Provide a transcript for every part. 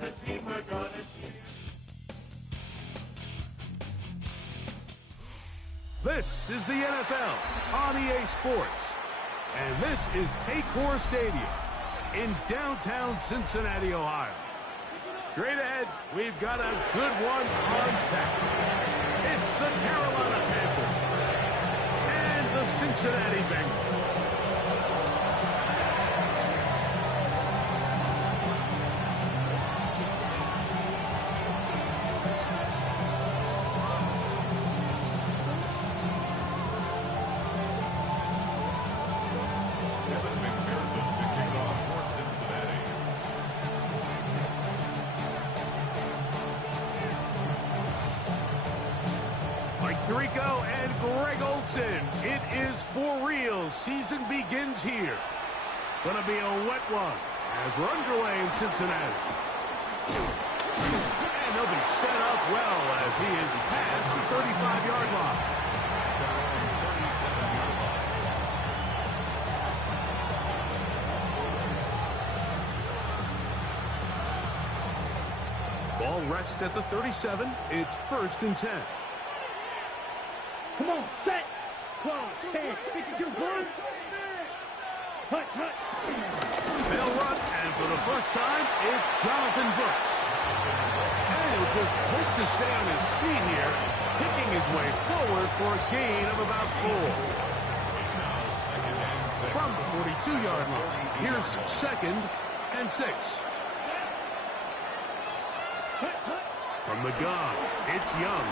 the team we're gonna keep. This is the NFL on EA Sports. And this is Paycor Stadium in downtown Cincinnati, Ohio. Straight ahead, we've got a good one on tap. It's the Carolina Panthers and the Cincinnati Bengals. Rico and Greg Olson. It is for real. Season begins here. Gonna be a wet one as we're underway in Cincinnati. And he'll be set up well as he is past the 35-yard line. Ball rests at the 37. It's 1st and 10. Come on, set! 12, 10, 52, run! Hut, hut! They'll run, and for the first time, it's Jonathan Brooks. And he'll just hope to stay on his feet here, picking his way forward for a gain of about 4. From the 42-yard line, here's 2nd and 6. From the gun, it's Young.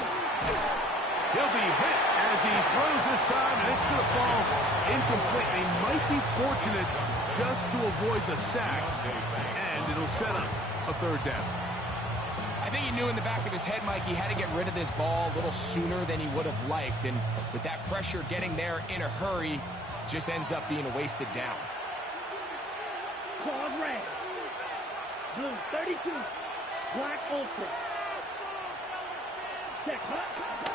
He'll be hit as he throws this time, and it's going to fall incomplete. He might be fortunate just to avoid the sack, and it'll set up a 3rd down. I think he knew in the back of his head, Mike, he had to get rid of this ball a little sooner than he would have liked, and with that pressure getting there in a hurry, just ends up being a wasted down. Claude red. Blue 32. Black ultra. Check, hut.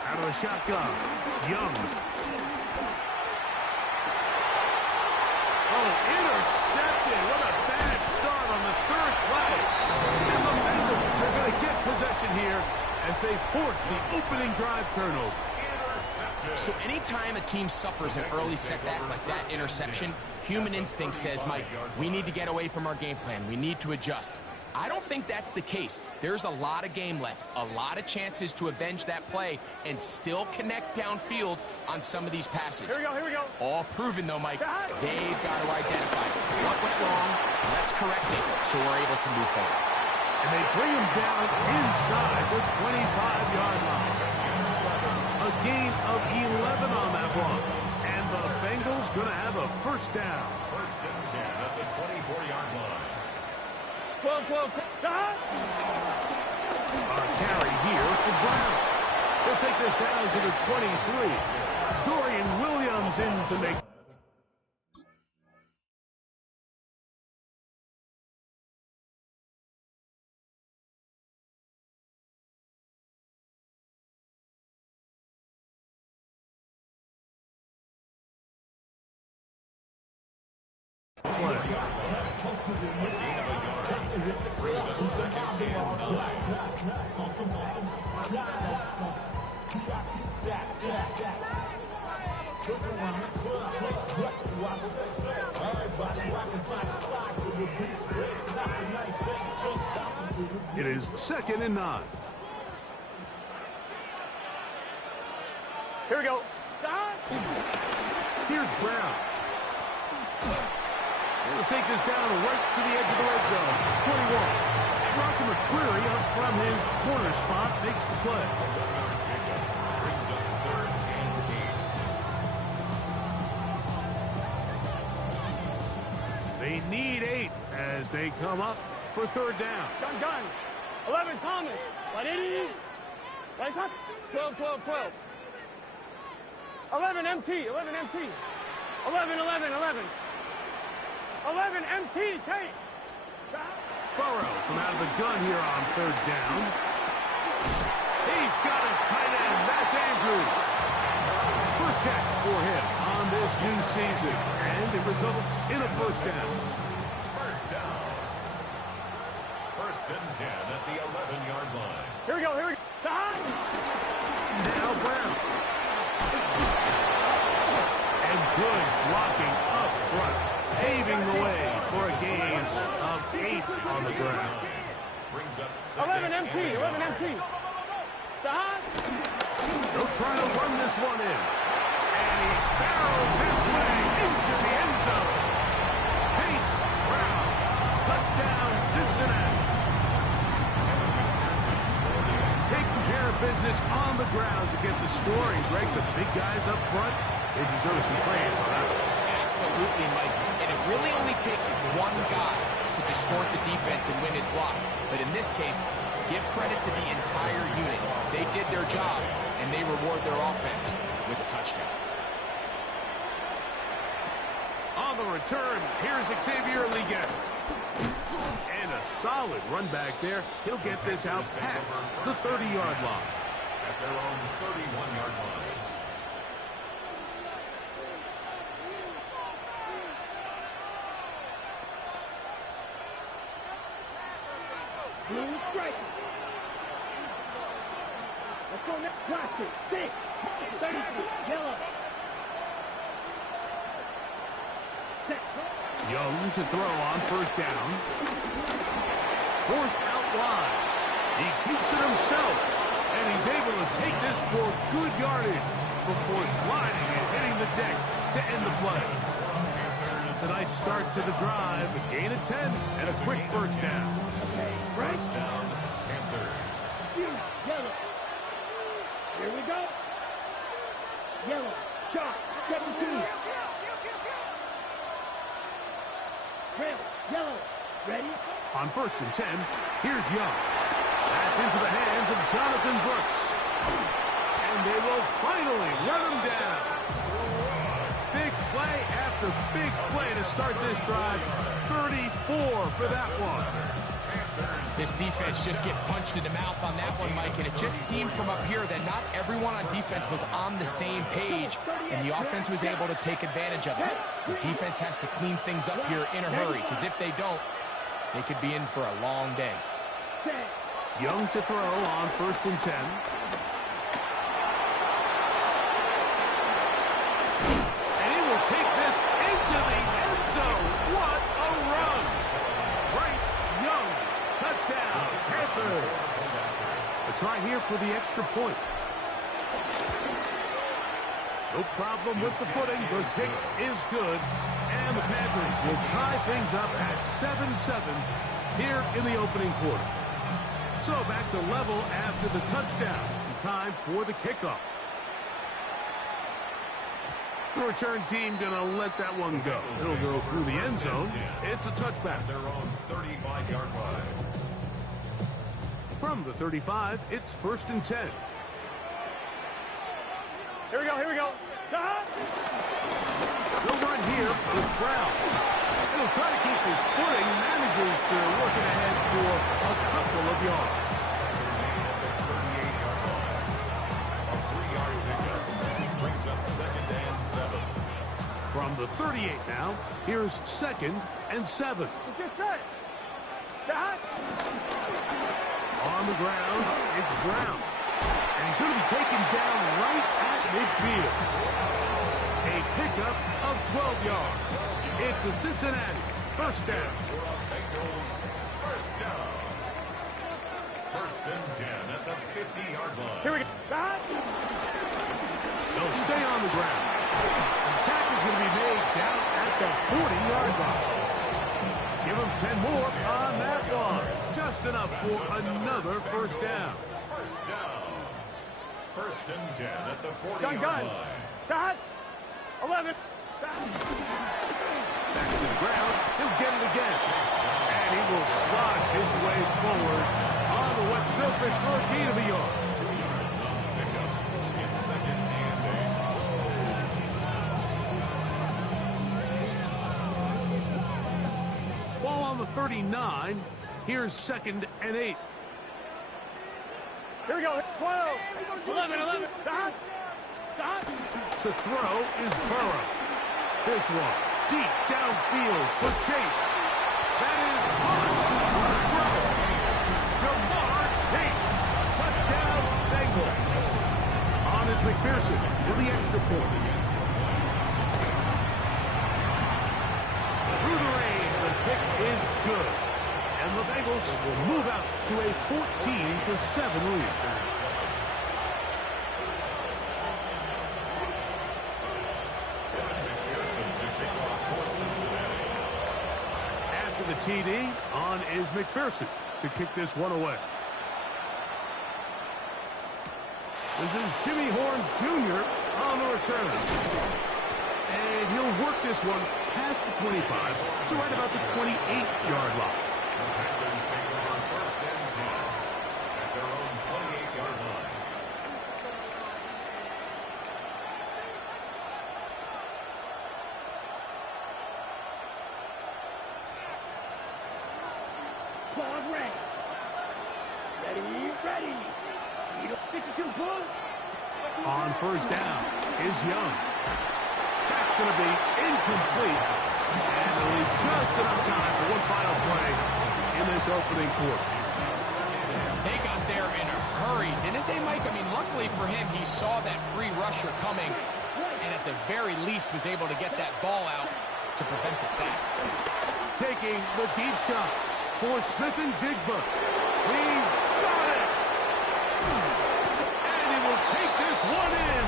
Out of the shotgun, Young. Oh, intercepted. What a bad start on the 3rd play. And the Bengals are going to get possession here as they force the opening drive turnover. So anytime a team suffers an early setback like that interception, human instinct says, Mike, we need to get away from our game plan. We need to adjust. I don't think that's the case. There's a lot of game left, a lot of chances to avenge that play and still connect downfield on some of these passes. Here we go. All proven, though, Mike. They've got to identify what went wrong, let's correct it, so we're able to move forward. And they bring him down inside the 25-yard line. A gain of 11 on that one. And the Bengals going to have a 1st down. 1st and 10 at the 24-yard line. 12, 12, Our carry here is for Brown. He'll take this down to the 23. Dorian Williams in to make. It is 2nd and 9. Here we go. Here's Brown. He'll take this down right to the edge of the red zone. 21. Rocky McCreary up from his corner spot makes the play. They need 8 as they come up for 3rd down. Gun. 11, Thomas. What it is? Lights up. 12, 12, 12. 11, MT. 11, MT. 11, 11, 11. 11, MT. Take. Burrow from out of the gun here on 3rd down. He's got his tight end. That's Andrews. First catch for him on this new season. And it results in a 1st down. 1st down. 1st First and 10 at the 11-yard line. Here we go, here we go. Now Brown. And good blocking up front, paving the way for a gain of 8 on the ground. Brings up 11 MT, 11 MT. They'll try to run this one in. And he barrels his way into the end zone. Chase Brown, touchdown Cincinnati. Taking care of business on the ground to get the scoring. Greg, the big guys up front, they deserve some praise on that. Absolutely, Mike. And it really only takes one guy to distort the defense and win his block. But in this case, give credit to the entire unit. They did their job, and they reward their offense with a touchdown. On the return, here's Xavier Liget. And a solid run back there. He'll get this out past the 30-yard line. At their own 31-yard line. Blue strike. Let's go next. Plastic. 6. 32. Yellow. Young to throw on first down. Forced out wide. He keeps it himself. And he's able to take this for good yardage before sliding and hitting the deck to end the play. It's a nice start to the drive. A gain of 10 and a quick first down. First down, Panthers. Yellow. Here we go. Yellow. Shot. 17. Red. Yellow. Ready? On first and 10, here's Young. That's into the hands of Jonathan Brooks. And they will finally run him down. Big play after big play to start this drive. 34 for that one. This defense just gets punched in the mouth on that one, Mike, and it just seemed from up here that not everyone on defense was on the same page, and the offense was able to take advantage of it. The defense has to clean things up here in a hurry, because if they don't, they could be in for a long day. Young to throw on first and 10. And he will take this into the end zone. What a run! Bryce Young, touchdown, Panthers. A try here for the extra point. No problem with the footing. The kick is good. And the Panthers will tie things up at 7-7 here in the opening quarter. So back to level after the touchdown. Time for the kickoff. The return team going to let that one go. It'll go through the end zone. It's a touchback. Their own 35-yard line. From the 35, it's first and 10. Here we go, here we go. They'll run here with Brown. And he'll try to keep his footing. Manages to work it ahead for a couple of yards. A 3-yard pickup. Brings up second and 7. From the 38 now, here's second and 7. It's just set. On the ground, it's Brown. And he's going to be taken down right at midfield. A pickup of 12 yards. It's a Cincinnati first down. Bengals first down. First and 10 at the 50-yard line. Here we go. They'll stay on the ground. The tackle is going to be made down at the 40-yard line. Give them 10 more on that one. Just enough for another first down. First down. First and 10 at the 40-yard Gun. line. Dot. 11. Back to the ground. He'll get it again. And he will slosh his way forward on the wet surface for a gain of a yard. 2 yards on the pickup. It's second and 8. Ball on the 39. Here's second and 8. Here we go. 12. 11. Dot. To throw is Burrow. This one deep downfield for Chase. That is hard. McPherson for the extra point. Through the rain, the kick is good. And the Bengals will move out to a 14-7 lead. After the TD, on is McPherson to kick this one away. This is Jimmy Horn Jr. on the return. And he'll work this one past the 25 to right about the 28-yard line. The Packers take over first and 10 at their own 28-yard line. Pause rank. Ready. 52 pull. On first down is Young. That's going to be incomplete. And it'll leave just enough time for one final play in this opening quarter. They got there in a hurry, didn't they, Mike? I mean, luckily for him, he saw that free rusher coming, and at the very least was able to get that ball out to prevent the sack. Taking the deep shot for Smith and Jigba. He's got it! And he will take this one in.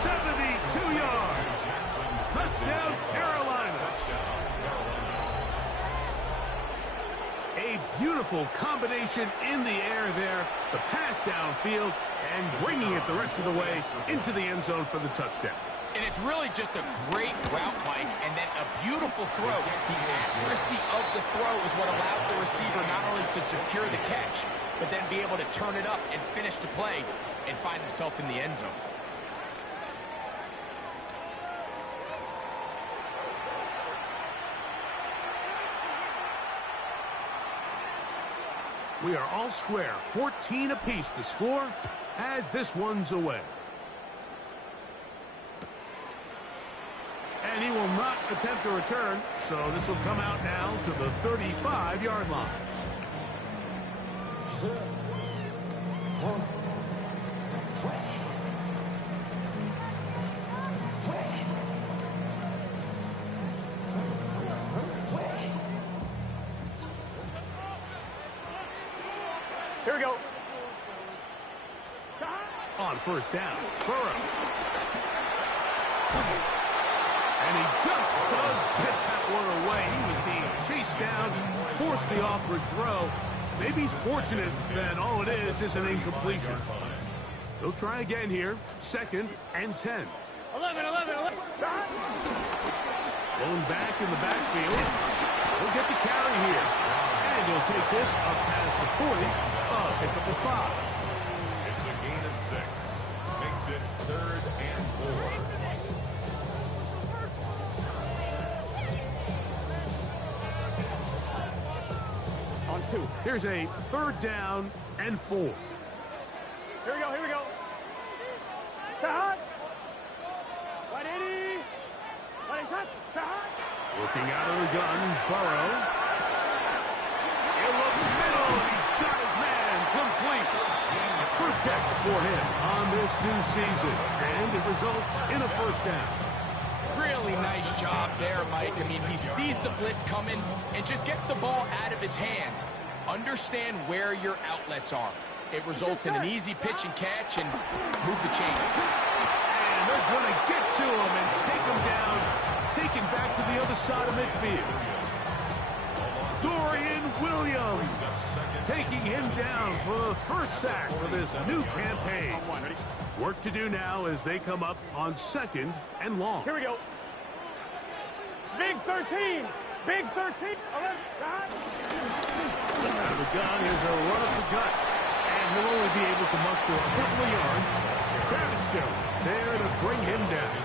72 yards. Touchdown, Carolina. A beautiful combination in the air there. The pass downfield and bringing it the rest of the way into the end zone for the touchdown. And it's really just a great route, Mike, and then a beautiful throw. The accuracy of the throw is what allowed the receiver not only to secure the catch, but then be able to turn it up and finish the play and find himself in the end zone. We are all square, 14 apiece the score as this one's away. And he will not attempt a return, so this will come out now to the 35-yard line. Here we go. On first down, Burrow. And he just does get that one away. He was being chased down, forced the awkward throw. Maybe he's fortunate that all it is an incompletion. They'll try again here, 2nd and 10. 11. Going back in the backfield. He'll get the carry here. And he'll take this up past the 40. Pick up the 5. It's a gain of 6. Makes it 3rd and 4. On 2. Here's a 3rd down and 4. Here we go. Hot. 180. 180 touch. Hot. Looking out of the gun, Burrow. In the middle, he's got his man complete. First catch for him on this new season, and it results in a first down. Really nice job there, Mike. I mean, he sees the blitz coming and just gets the ball out of his hands. Understand where your outlets are. It results in an easy pitch and catch and move the chains. And they're going to get to him and take him down, take him back to the other side of midfield. Dorian Williams taking him down for the first sack for this new campaign. Work to do now as they come up on 2nd and long. Here we go. Big 13. Big 13. Out of the gun, here's a run up the gut. And he'll only be able to muster a couple of yards. Travis Jones there to bring him down.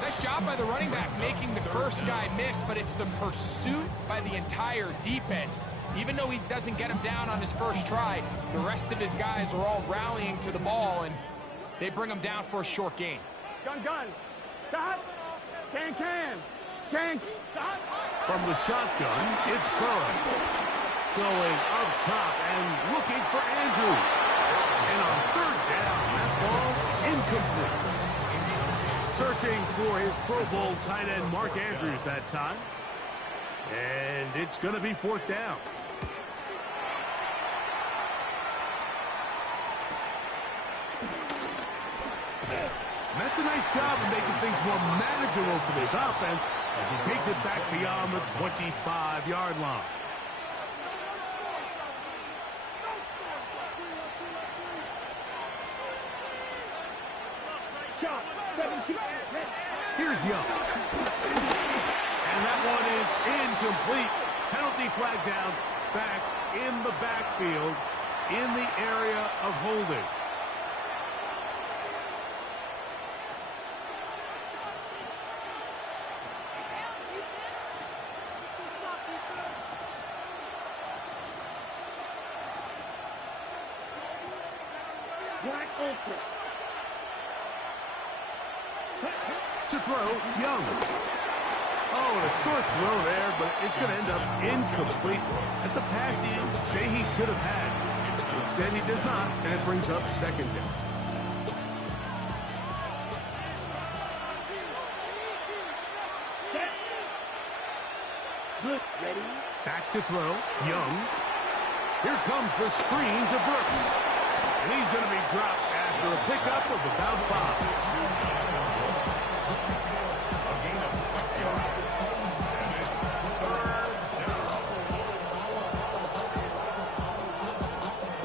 Nice job by the running back making the first guy miss, but it's the pursuit by the entire defense. Even though he doesn't get him down on his first try, the rest of his guys are all rallying to the ball, and they bring him down for a short gain. Gun. Stop. Can. Stop. From the shotgun, it's Burrow. Going up top and looking for Andrews. And on 3rd down, that ball incomplete. Searching for his Pro Bowl tight end Mark Andrews that time. And it's going to be fourth down. That's a nice job of making things more manageable for this offense as he takes it back beyond the 25-yard line. Here's Young. And that one is incomplete. Penalty flag down, back in the backfield, in the area of holding. To throw, Young. Oh, and a short throw there, but it's going to end up incomplete. That's a pass he'd say he should have had. Instead, he does not, and it brings up second down. Ready? Back to throw, Young. Here comes the screen to Brooks. And he's going to be dropped after a pickup of about 5.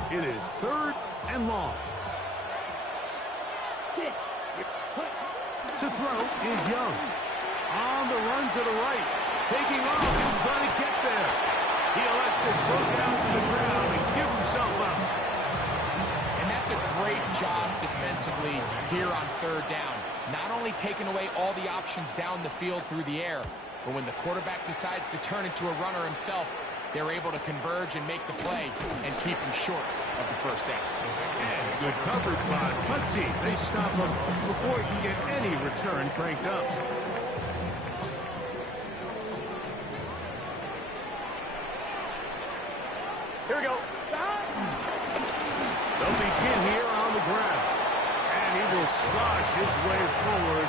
It is third and long. To throw is Young. On the run to the right. Taking off and trying to get there. He elects to go down to the ground and give himself up. And that's a great job defensively here on third down. Not only taking away all the options down the field through the air, but when the quarterback decides to turn into a runner himself, they're able to converge and make the play and keep him short of the first down. And good coverage by Putty. They stop him before he can get any return cranked up. Here we go. They'll begin here on the ground. And he will slosh his way forward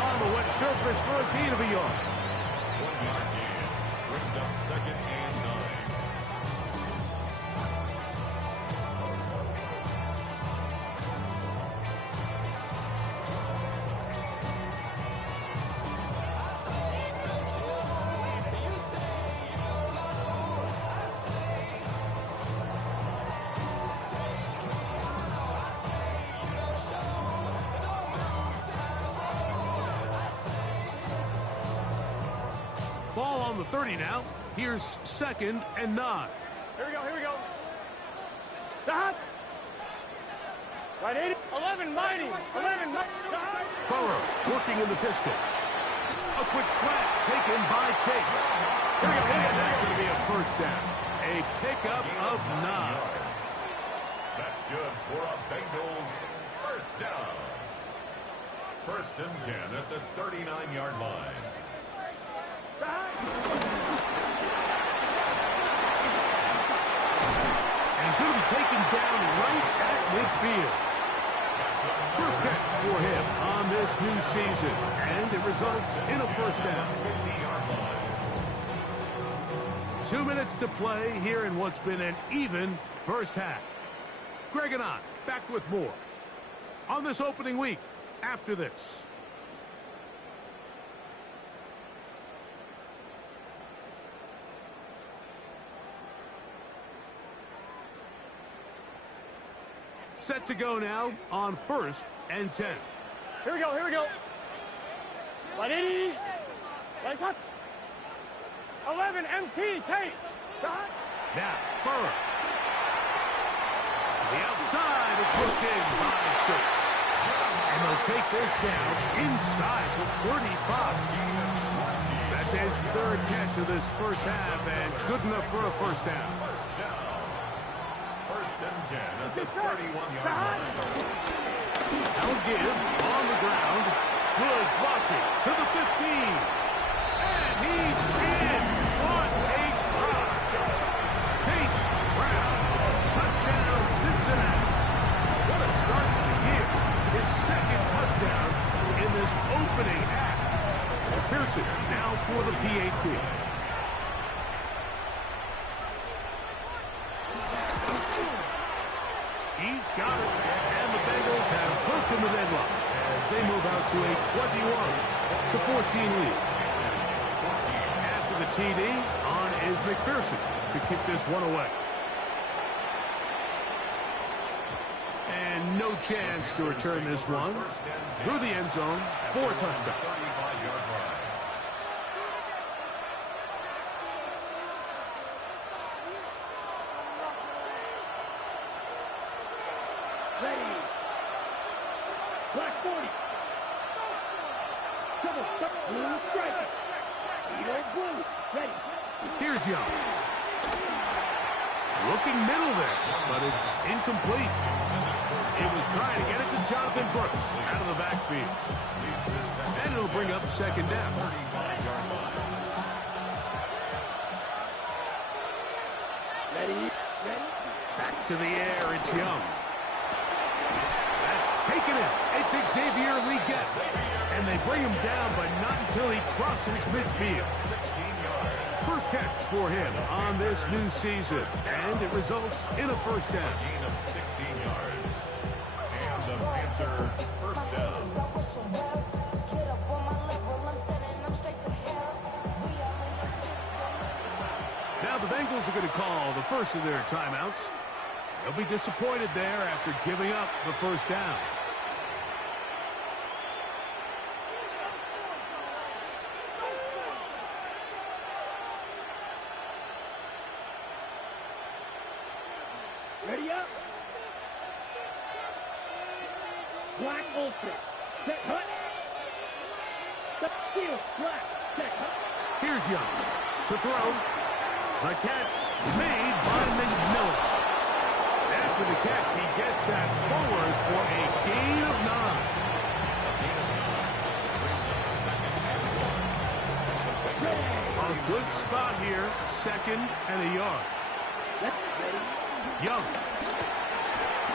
on the wet surface for a gain of a yard. 1 yard gain. Brings up second and 9. Ball on the 30 now. Here's second and 9. Here we go, here we go. Stop. Right 80. 11 mighty. 11 mighty. Burrows working in the pistol. A quick slant taken by Chase. Here we go, here we go. And that's going to be a first down. A pickup of 9. That's good for a Bengals first down. First and 10 at the 39-yard line. And he's going to be taken down right at midfield. First catch for him on this new season. And it results in a first down. 2 minutes to play here in what's been an even first half. Greg and I back with more on this opening week after this. Set to go now on first and 10. Here we go, here we go. Right 80. Right up. 11 MT, take. Shot. Now, Burrow. The outside, it's hooked in by Chase. And they'll take this down inside the 35. That's his third catch of this first half, and good enough for a first down. First down. First and 10 at the 31-yard line. Now give on the ground. Good blocking to the 15. And he's in. What a drop. Chase Brown. Touchdown, Cincinnati. What a start to the year. His second this opening half. McPherson now for the PAT. He's got it. And the Bengals have broken the deadlock as they move out to a 21-14 lead. After the TD, on is McPherson to kick this one away. And no chance to return this one through the end zone for a touchdown. Ready. Black 40. Double. Blue striker. Eagle blue. Ready. Here's Young. Looking middle there, but it's incomplete. It was trying to get it to Jonathan Brooks out of the backfield. And it'll bring up second down. Ready. Back to the air, it's Young. That's taken in. It's Xavier Leggett. And they bring him down, but not until he crosses midfield. First catch for him on this new season, and it results in a first down. Gain of 16 yards. And the Panther first down. Now the Bengals are going to call the first of their timeouts. They'll be disappointed there after giving up the first down. Ready up. Black ultra. Set cut. The field. Black. Set cut. Here's Young to throw. The catch made by McMillan. After the catch, he gets that forward for a gain of 9. A good spot here, second and a yard. Ready. Young.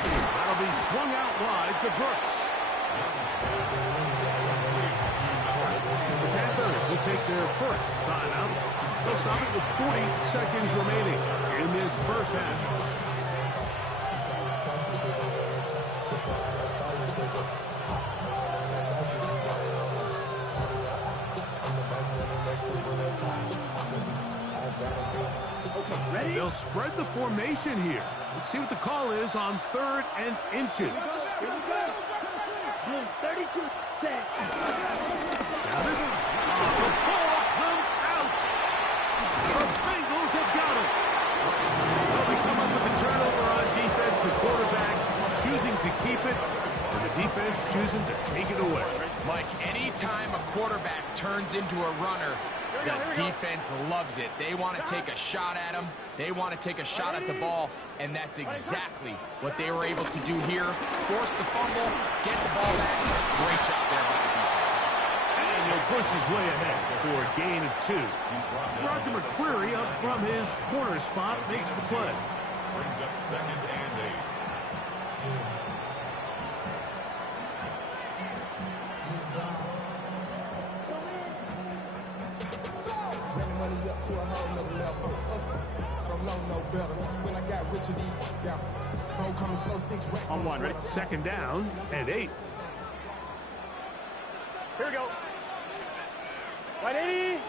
That'll be swung out wide to Brooks. The Panthers will take their first timeout. They'll stop it with 40 seconds remaining in this first half. Ready. They'll spread the formation here. Let's see what the call is on 3rd and inches. Here we go. Blue 32. Set. Now this one. The ball comes out. The Bengals have got it. Well, we come up with a turnover on defense. The quarterback choosing to keep it, and the defense choosing to take it away. Mike, anytime a quarterback turns into a runner, the defense loves it. They want to take a shot at him. They want to take a shot at the ball, and that's exactly what they were able to do here. Force the fumble, get the ball back. Great job there by the defense. And he'll push his way ahead for a gain of 2. Roger McCreary up from his corner spot makes the play. Brings up second and 8. To a whole nother level. Don't know no better. When I got Richard E. Yeah. Go coming slow 6 racks. On 1, ready? Second down and 8. Here we go. 180.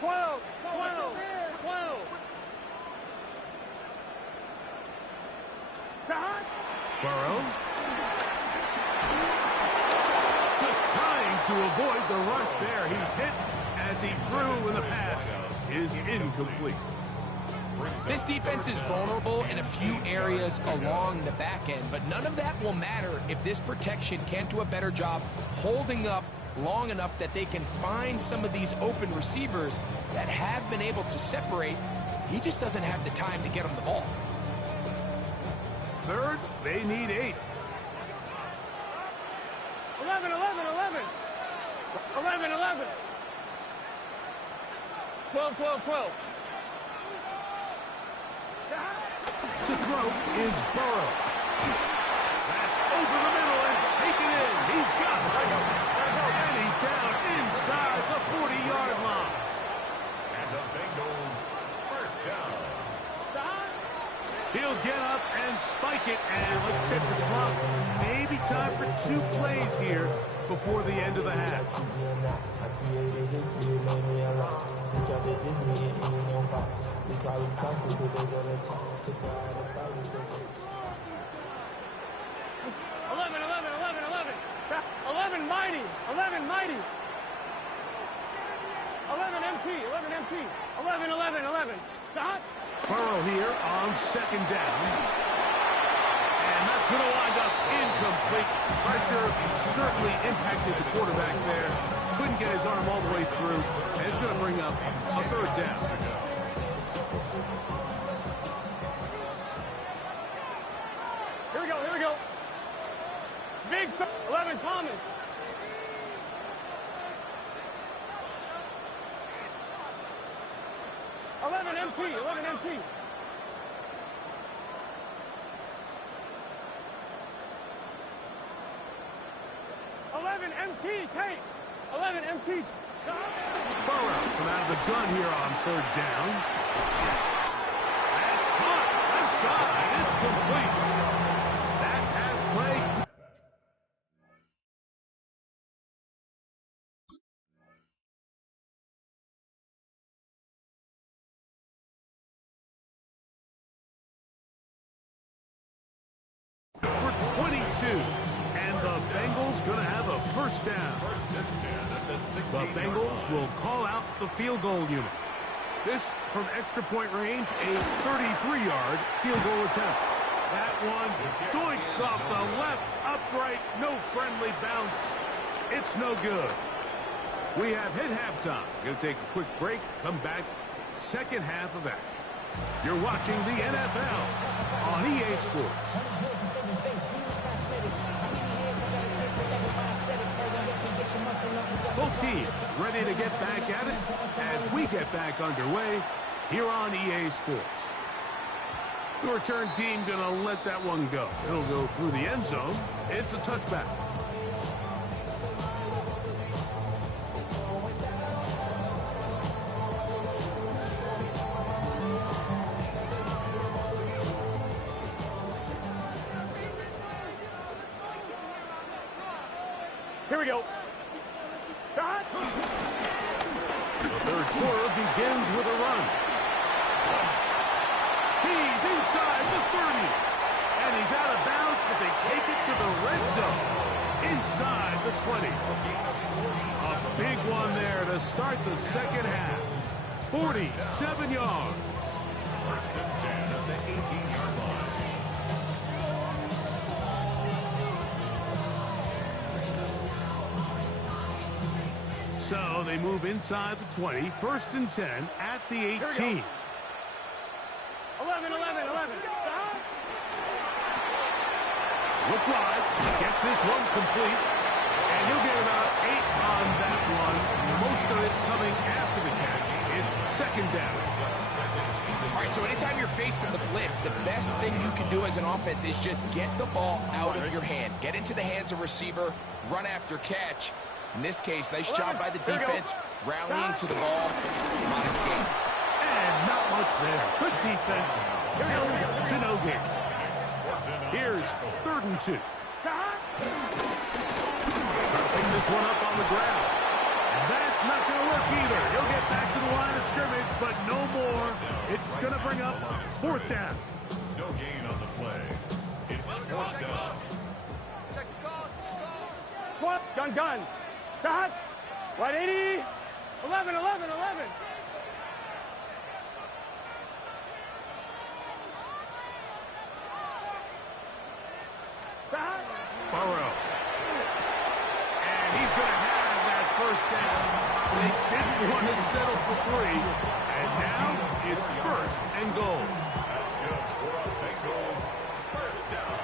Twelve. Burrow. Just trying to avoid the rush there. He's hit as he threw, and the pass is incomplete. This defense is vulnerable in a few areas along the back end, but none of that will matter if this protection can't do a better job holding up long enough that they can find some of these open receivers that have been able to separate. He just doesn't have the time to get on the ball. Third, they need 8. 11. 12. To throw is Burrow. That's over the middle and taken in. He's got it. And he's down inside the 40-yard line. And the Bengals first down. He'll get up and spike it, and let's check the clock. Maybe time for 2 plays here before the end of the half. 11 mighty. 11 mighty. 11 MT. 11 MT. 11, 11, 11. Stop. Burrow here on second down. And that's going to wind up incomplete. Pressure certainly impacted the quarterback there. Couldn't get his arm all the way through. And it's going to bring up a third down. Here we go. Here we go. Big 11 Thomas. 11 MT, 11 MT. 11 MT, take. 11 MT. Burrow from out of the gun here on third down. That's caught. Left side. It's complete. That has played. For 22, and the Bengals going to have a first down. First and 10 at the 16. The Bengals will call out the field goal unit. This from extra point range, a 33-yard field goal attempt. That one doinks off the left upright, no friendly bounce. It's no good. We have hit halftime. Going to take a quick break, come back, second half of action. You're watching the NFL on EA Sports. Both teams ready to get back at it as we get back underway here on EA Sports. The return team going to let that one go. It'll go through the end zone. It's a touchback. Here we go. Start. The third quarter begins with a run. He's inside the 30. And he's out of bounds, but they take it to the red zone. Inside the 20. A big one there to start the second half. 47 yards. First and 10 at the 18-yard line. So they move inside the 20, first and 10 at the 18. 11, 11, 11. Stop. Look wide, get this one complete, and you'll get about 8 on that one. Most of it coming after the catch. It's second down. All right, so anytime you're facing the blitz, the best thing you can do as an offense is just get the ball out of your hand. Get into the hands of receiver, run after catch. In this case, nice job by the defense, rallying to the ball. Modest gain. And not much there. Good defense. Held to no gain. Here's third and 2. Stop. Pick this one up on the ground. And that's not going to work either. He'll get back to the line of scrimmage, but no more. It's going to bring up fourth down. No gain on the play. It's fourth down. Gun. Stop. 180. 11, 11, 11. Stop. Burrow. And he's going to have that first down. They didn't want to settle for 3. And now it's first and goal. That's good for a Bengals first down.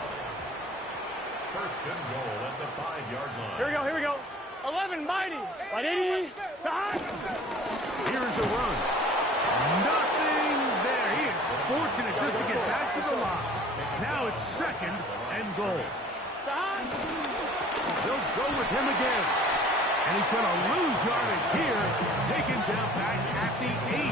First and goal at the 5-yard line. Here we go. 11 mighty. 180. Stop. Here's a run. Nothing there. He is fortunate just to get back to the line. Now it's 2nd and goal. They'll go with him again. And he's going to lose yardage here. Taken down back at the 8.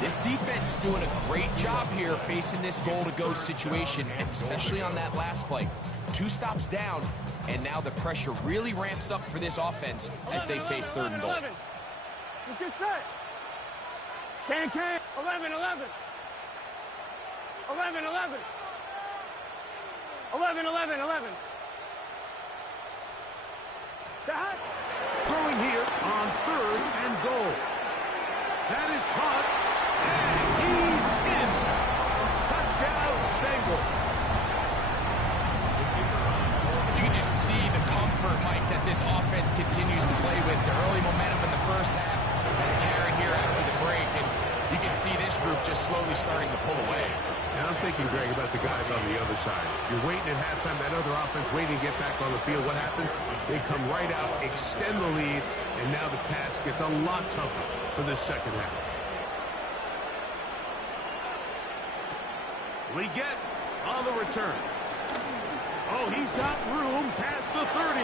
This defense is doing a great job here facing this goal-to-go situation, especially on that last play. 2 stops down, and now the pressure really ramps up for this offense as they face 3rd and goal. 11. Let's get set. Can. 11. 11. 11. 11. That. Throwing here on 3rd and goal. That is caught, and he's in. Touchdown, Bengals. You can just see the comfort, Mike, that this offense continues to play with. The early momentum in the first half has carried here after the break, and you can see this group just slowly starting to pull away. And I'm thinking, Greg, about the guys on the other side. You're waiting at halftime, that other offense waiting to get back on the field. What happens? They come right out, extend the lead, and now the task gets a lot tougher for this second half. Leggett on the return. Oh, he's got room past the 30.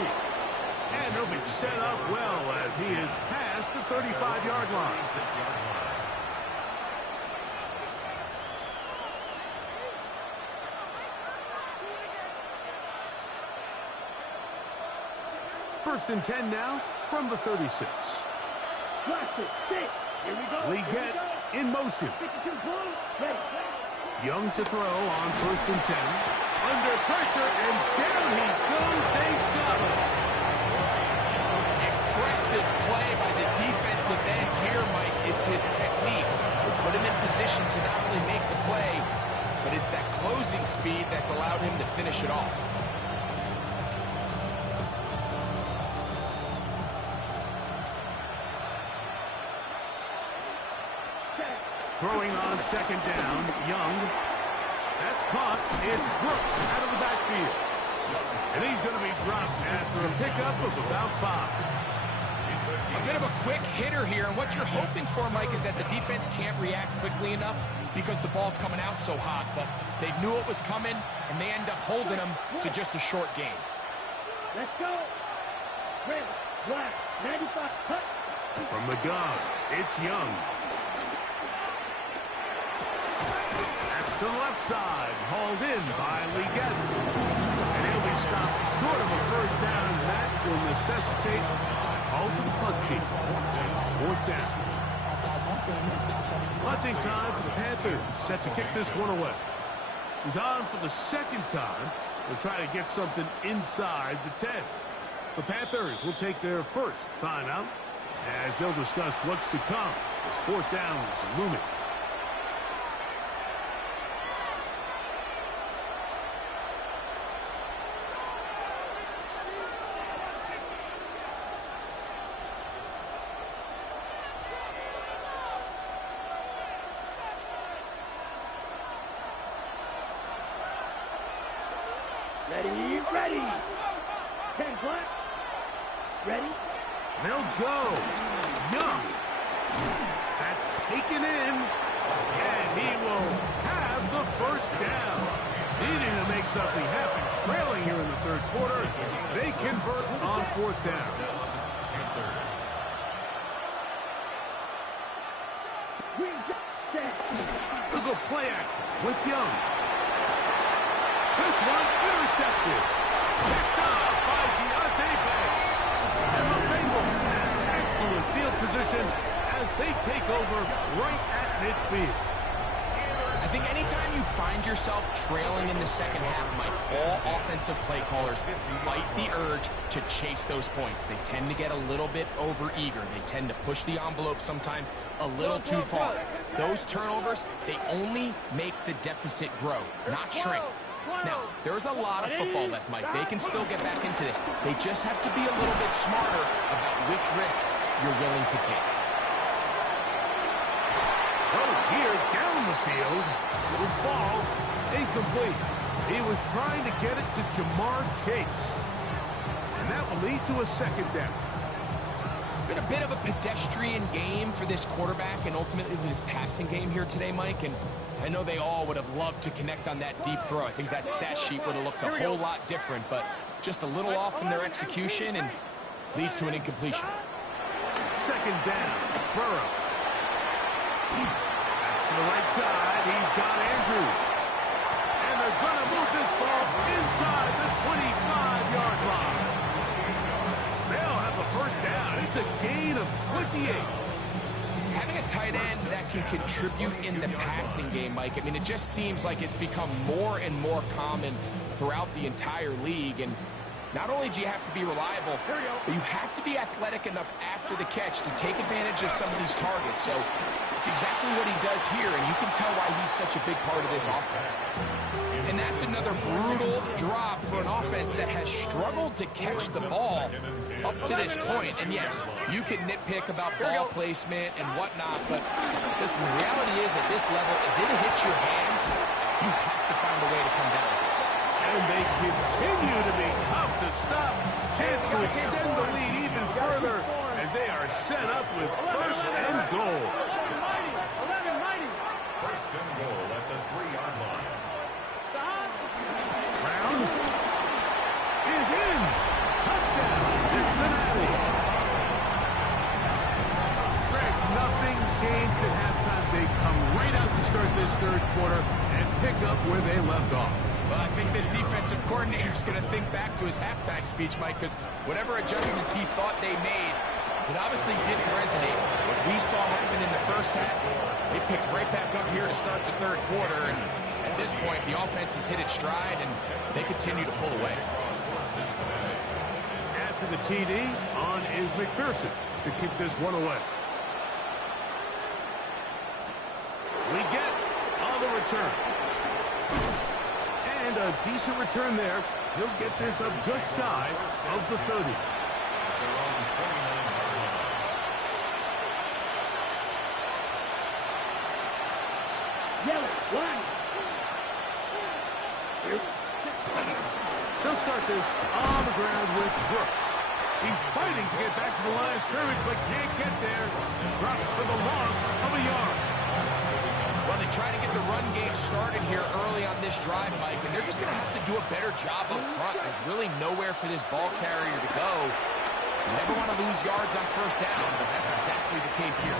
And he'll be set up well as he is past the 35-yard line. First and 10 now from the 36. Leggett in motion. Young to throw on 1st and 10. Under pressure, and down he goes. They got him. Impressive play by the defensive end here, Mike. It's his technique. Will put him in position to not only make the play, but it's that closing speed that's allowed him to finish it off. Throwing on 2nd down, Young. That's caught. It's Brooks out of the backfield. And he's going to be dropped after a pickup of about 5. A bit of a quick hitter here, and what you're hoping for, Mike, is that the defense can't react quickly enough because the ball's coming out so hot, but they knew it was coming, and they end up holding them to just a short game. Let's go. Red, black, 95, cut. From the gun, it's Young. That's to the left side, hauled in by Leggett. And he'll be stopped short of a 1st down, and that will necessitate a call to the punt team. 4th down. Punting time for the Panthers, set to kick this one away. He's on for the 2nd time. They'll try to get something inside the 10. The Panthers will take their 1st timeout as they'll discuss what's to come as 4th down is looming. Ready. 10 black. Ready. They'll go. Young. That's taken in. And he will have the 1st down. Needing to make something happen. Trailing here in the 3rd quarter. They convert on 4th down. They'll go play action with Young. This one intercepted. Picked up by Deontay Banks. And the Bengals have excellent field position as they take over right at midfield. I think anytime you find yourself trailing in the second half, Mike, all offensive play callers fight the urge to chase those points. They tend to get a little bit overeager. They tend to push the envelope sometimes a little too far. Those turnovers, they only make the deficit grow, not shrink. Now, there's a lot of football left, Mike. They can still get back into this. They just have to be a little bit smarter about which risks you're willing to take. Oh, here down the field. It'll fall. Incomplete. He was trying to get it to Jamar Chase. And that will lead to a 2nd down. been a bit of a pedestrian game for this quarterback and ultimately this passing game here today, Mike. And I know they all would have loved to connect on that deep throw. I think that stat sheet would have looked a whole lot different, but just a little off in their execution and leads to an incompletion. Second down, Burrow. That's to the right side. He's got Andrews. And they're going to move this ball inside the 25-yard line. They'll have a first down. It's a gain of 28. Having a tight end that can contribute in the passing game, Mike, I mean, it just seems like it's become more and more common throughout the entire league. And not only do you have to be reliable, but you have to be athletic enough after the catch to take advantage of some of these targets. So it's exactly what he does here, and you can tell why he's such a big part of this offense. And that's another brutal drop for an offense that has struggled to catch the ball up to this point. And yes, you can nitpick about ball placement and whatnot, but listen, the reality is at this level, if it hits your hands, you have to find a way to come down. And they continue to be tough to stop. Chance to extend the lead even further as they are set up with first and goal. First and goal at the 3-yard line. Brown is in. Touchdown, Cincinnati. Greg, nothing changed at halftime. They come right out to start this third quarter and pick up where they left off. Well, I think this defensive coordinator is going to think back to his halftime speech, Mike, because whatever adjustments he thought they made, it obviously didn't resonate. What we saw happen in the first half, they picked right back up here to start the third quarter, and at this point, the offense has hit its stride, and they continue to pull away. After the TD, on is McPherson to keep this one away. We get on the return. And a decent return there. He'll get this up just shy of the 30. Yellow, line. They'll start this on the ground with Brooks. He's fighting to get back to the line of scrimmage, but can't get there. Dropped for the loss of a yard. Well, they try to get the run game started here early on this drive, Mike, and they're just going to have to do a better job up front. There's really nowhere for this ball carrier to go. You never want to lose yards on first down, but that's exactly the case here.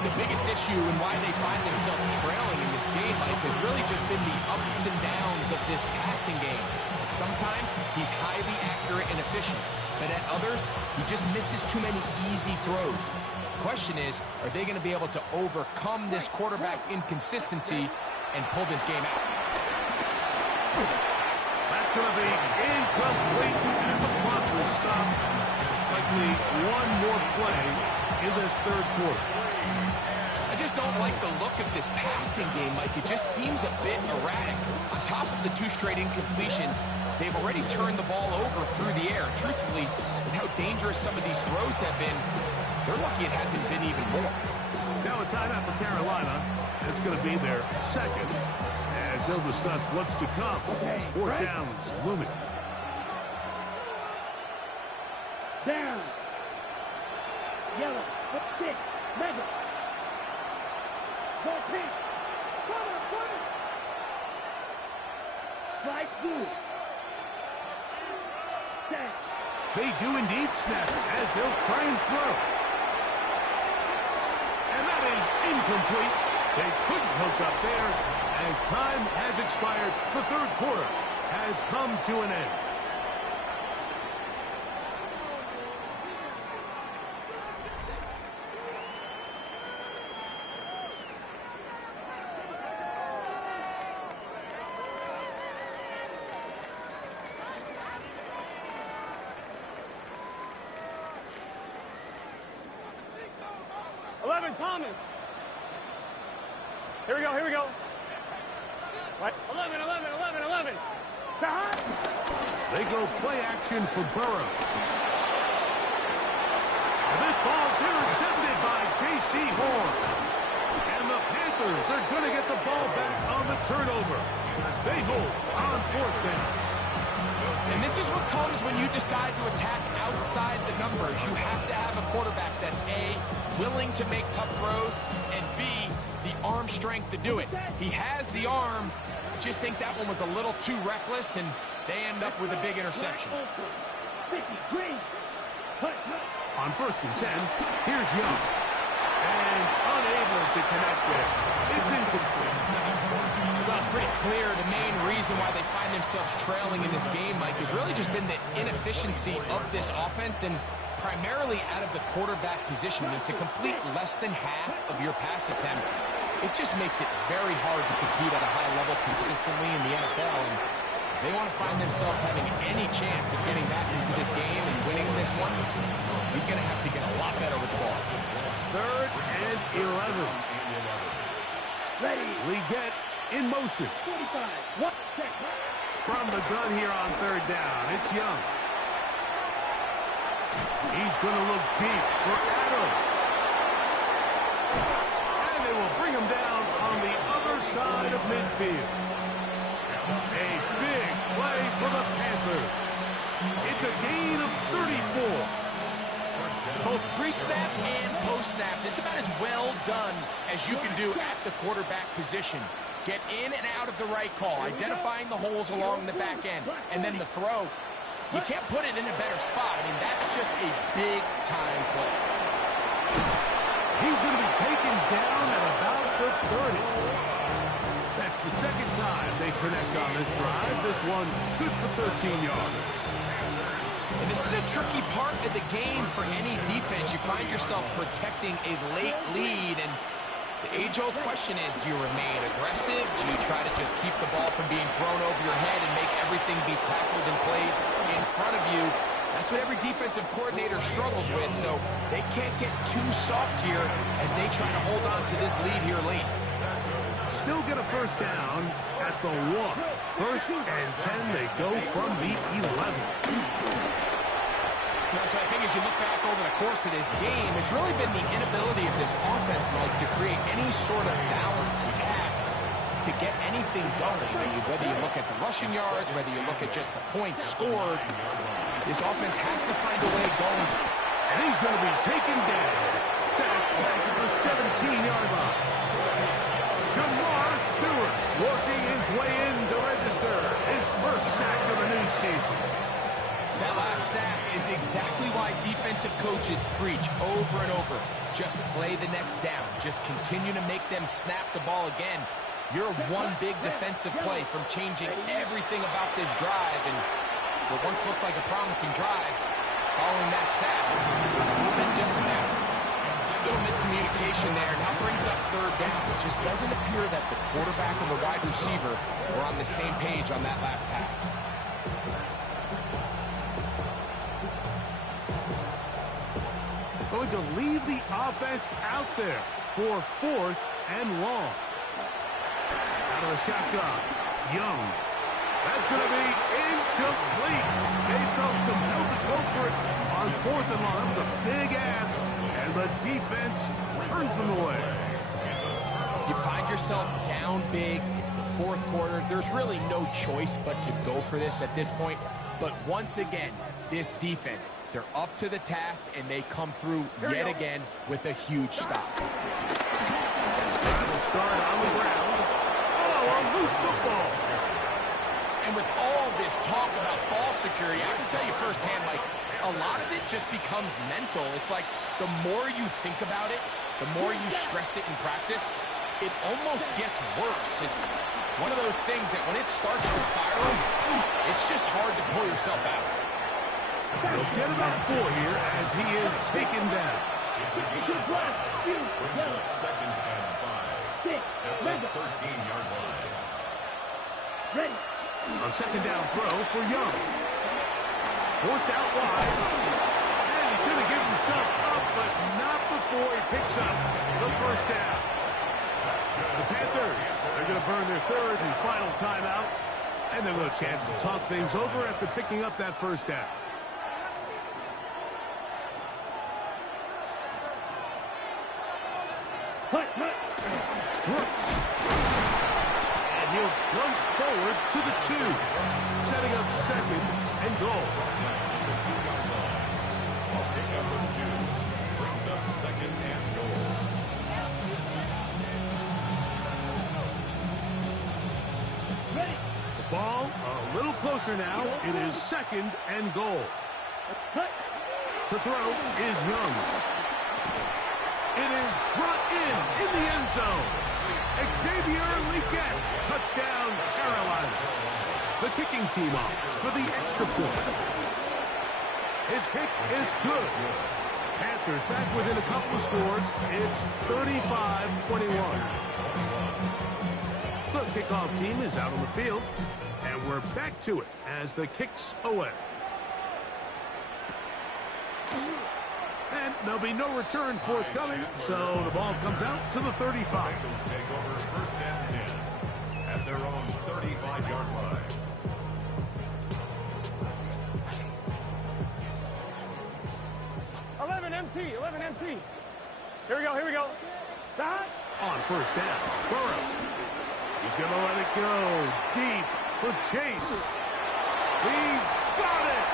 The biggest issue and why they find themselves trailing in this game, Mike, has really just been the ups and downs of this passing game. And sometimes he's highly accurate and efficient, but at others, he just misses too many easy throws. The question is, are they going to be able to overcome this quarterback inconsistency and pull this game out? That's going to be incomplete, and the clock will stop. Likely one more play in this third quarter. I just don't like the look of this passing game, Mike. It just seems a bit erratic. On top of the 2 straight incompletions, they've already turned the ball over through the air. Truthfully, with how dangerous some of these throws have been, they're lucky it hasn't been even more. Now a timeout for Carolina. That's going to be their second, as they'll discuss what's to come. As fourth downs looming. Down. Yellow. Stick. Mega. Go pink. Corner. Strike 2. Set. They do indeed snap as they'll try and throw. And that is incomplete. They couldn't hook up there as time has expired. The third quarter has come to an end. Thomas. Here we go. Right. 11. They go play action for Burrow. And this ball intercepted by J.C. Horn. And the Panthers are going to get the ball back on the turnover. They hold on fourth down. And this is what comes when you decide to attack outside the numbers, you have to have a quarterback that's A, willing to make tough throws, and B, the arm strength to do it. He has the arm. I just think that one was a little too reckless, and they end up with a big interception. On 1st and 10, here's Young. And unable to connect there. It's incomplete. Well, it's pretty clear the main reason why they find themselves trailing in this game, Mike, has really just been the inefficiency of this offense and primarily out of the quarterback position. I mean, to complete less than half of your pass attempts, it just makes it very hard to compete at a high level consistently in the NFL. And if they want to find themselves having any chance of getting back into this game and winning this one, he's going to have to get a lot better with the ball. 3rd and 11. Ready. Leggett in motion. 45. From the gun here on 3rd down, it's Young. He's going to look deep for Adams. And they will bring him down on the other side of midfield. A big play for the Panthers. It's a gain of 34. Both pre-snap and post-snap, this is about as well done as you can do at the quarterback position. Get in and out of the right call, identifying the holes along the back end, and then the throw. You can't put it in a better spot. I mean, that's just a big-time play. He's going to be taken down at about the 30. That's the 2nd time they connect on this drive. This one's good for 13 yards. And this is a tricky part of the game for any defense. You find yourself protecting a late lead, and the age-old question is, do you remain aggressive? Do you try to just keep the ball from being thrown over your head and make everything be tackled and played in front of you? That's what every defensive coordinator struggles with, so they can't get too soft here as they try to hold on to this lead here late. Still get a 1st down at the 1. 1st and 10, they go from the 11. So I think as you look back over the course of this game, it's really been the inability of this offense, Mike, to create any sort of balanced attack to get anything going. I mean, whether you look at the rushing yards, whether you look at just the points scored, this offense has to find a way going. And he's going to be taken down. Sacked back at the 17-yard line. Jamar Stewart working his way in to register his 1st sack of the new season. That last sack is exactly why defensive coaches preach over and over. Just play the next down. Just continue to make them snap the ball again. You're one big defensive play from changing everything about this drive. And what once looked like a promising drive, following that sack, is a little bit different now. A little miscommunication there. Now brings up 3rd down. It just doesn't appear that the quarterback and the wide receiver were on the same page on that last pass. Going to leave the offense out there for 4th and long. Out of the shotgun, Young. That's going to be incomplete. They felt compelled to go for it on 4th and long. That was a big ask, and the defense turns them away. You find yourself down big. It's the 4th quarter. There's really no choice but to go for this at this point. But once again, this defense, they're up to the task, and they come through yet again with a huge stop. Trying to start on the ground. Oh, a loose football. And with all this talk about ball security, I can tell you firsthand, Mike, a lot of it just becomes mental. It's like the more you think about it, the more you stress it in practice, it almost gets worse. It's one of those things that when it starts to spiral, it's just hard to pull yourself out. They'll get about 4 here as he is taken down. It's a gain of 5. Brings up 2nd and 5. At the 13-yard line. Ready. A 2nd down throw for Young. Forced out wide. And he's going to give himself up, but not before he picks up the 1st down. The Panthers, they're going to burn their 3rd and final timeout. And they'll have a chance to talk things over after picking up that 1st down. Brooks. And he'll plunge forward to the 2. Setting up 2nd and goal. closer now. It is 2nd and goal. To throw is Young. It is brought in the end zone. Xavier Legette, touchdown, Carolina. The kicking team off for the extra point. His kick is good. Panthers back within a couple of scores. It's 35-21. The kickoff team is out on the field, and we're back to it as the kick's away. And there'll be no return forthcoming, so the ball comes out to the 35. Bengals take over 1st and 10 at their own 35-yard line. Eleven MT. Here we go. Stop. On 1st down, Burrow. He's going to let it go deep for Chase. He's got it.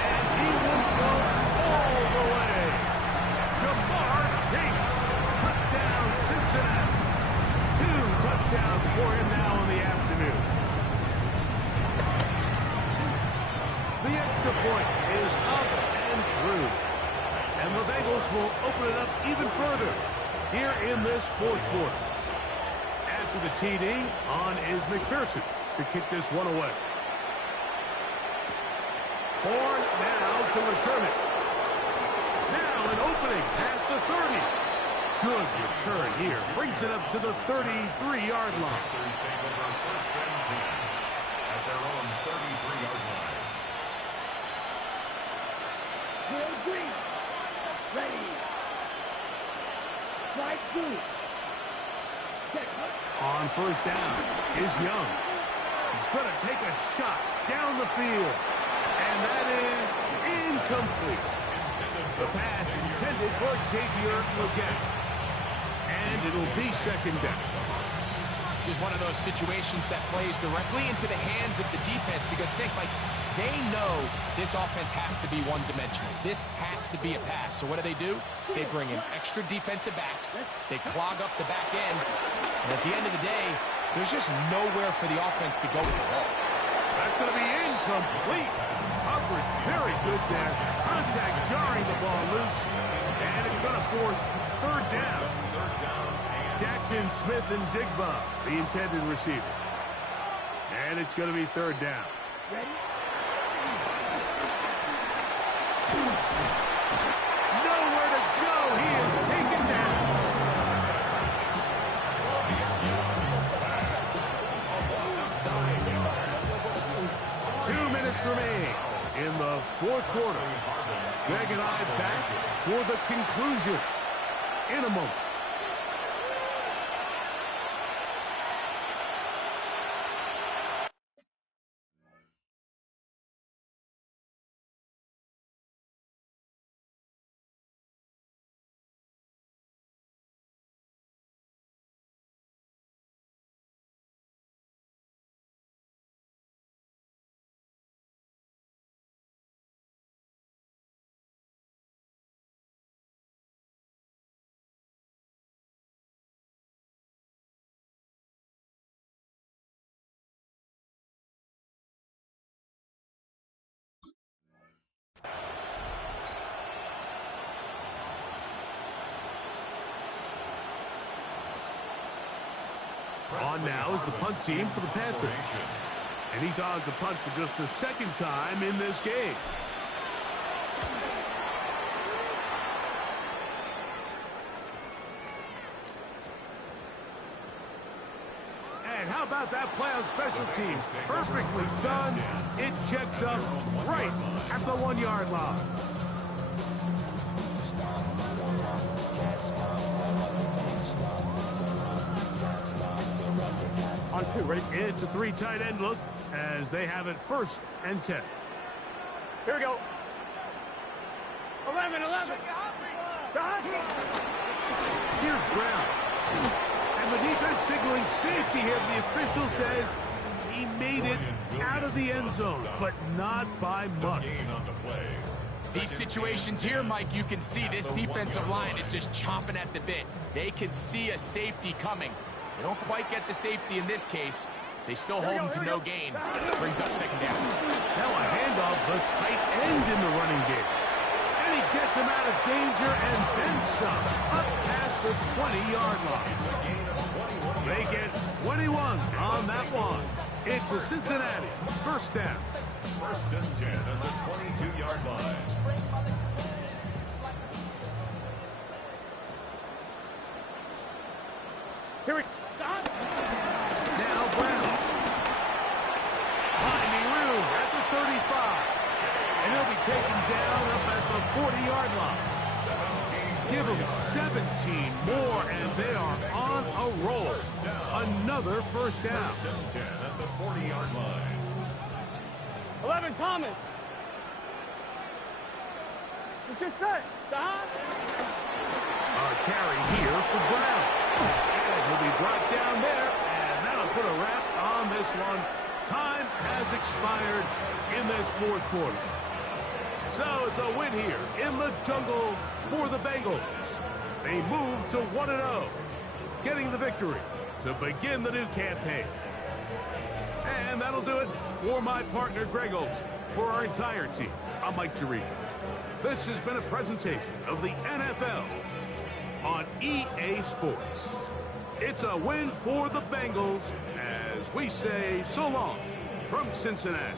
And he will go all the way. Jamar Chase. Touchdown, Cincinnati. 2 touchdowns for him now in the afternoon. The extra point is up and through. And the Bengals will open it up even further here in this 4th quarter. After the TD, on is McPherson to kick this one away. Horn now to return it. Now an opening past the 30. Good return here. Brings it up to the 33-yard line. Panthers take over 1st and 10 at their own 33-yard line. Green. Ready. Strike 2. On 1st down is Young. He's going to take a shot down the field. And that is incomplete. The pass intended for Xavier Legette. And it'll be 2nd down. This is one of those situations that plays directly into the hands of the defense because they know this offense has to be one-dimensional. This has to be a pass. So what do? They bring in extra defensive backs. They clog up the back end. And at the end of the day, there's just nowhere for the offense to go with the ball. That's going to be incomplete. Coverage very good there. Contact jarring the ball loose. And it's going to force 3rd down. Jackson, Smith, and Jigba, the intended receiver. And it's going to be 3rd down. Ready? Nowhere to go. He is taken down. Remaining in the 4th quarter. Greg and I back for the conclusion in a moment. On now is the punt team for the Panthers. And he's on to punt for just the 2nd time in this game. And how about that play on special teams? Perfectly done. It checks up right at the 1-yard line. On 2, ready? It's a 3 tight end look as they have it 1st and 10. Here we go. 11. Here's Brown. And the defense signaling safety here. The official says he made it out of the end zone, but not by much. These situations here, Mike, you can see this defensive line is just chomping at the bit. They can see a safety coming. They don't quite get the safety in this case. They still hold them to no gain. Brings up second down. Now a handoff, the tight end in the running game. And he gets him out of danger and then some. Up past the 20-yard line. They get 21 on that one. It's a Cincinnati first down. First and 10 at the 22-yard line. Here we Now Brown. Finding room at the 35. And he'll be taken down up at the 40-yard line. Give them 17 more, and they are on a roll. Another first down. First and 10 at the 40-yard line. 11, Thomas. Let's get set. A carry here for Brown. And he'll be brought down there, and that'll put a wrap on this one. Time has expired in this fourth quarter. So it's a win here in the jungle for the Bengals. They move to 1-0, getting the victory to begin the new campaign. And that'll do it for my partner, Greg Olson. For our entire team, I'm Mike Tirico. This has been a presentation of the NFL on EA Sports. It's a win for the Bengals as we say so long from Cincinnati.